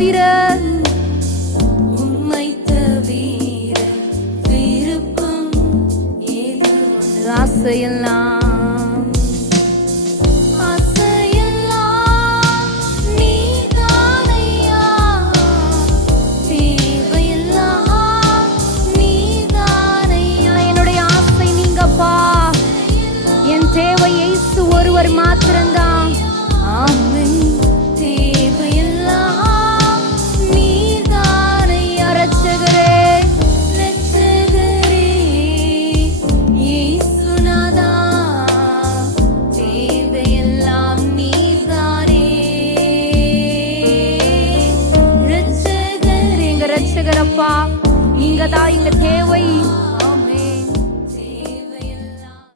தவிர விருப்பம் ஏது ஆசையெல்லாம் தேவை இயேசு ஒருவர் மாத்திரம்தான். ஆமென். தேவையெல்லாம் நீதானையா இரட்சகரே, இரட்சகரே இயேசுநாதா, தேவையெல்லாம் நீதானே இரட்சகரே. எங்க இரட்சகரப்பா, நீங்க தான் எங்க தேவை.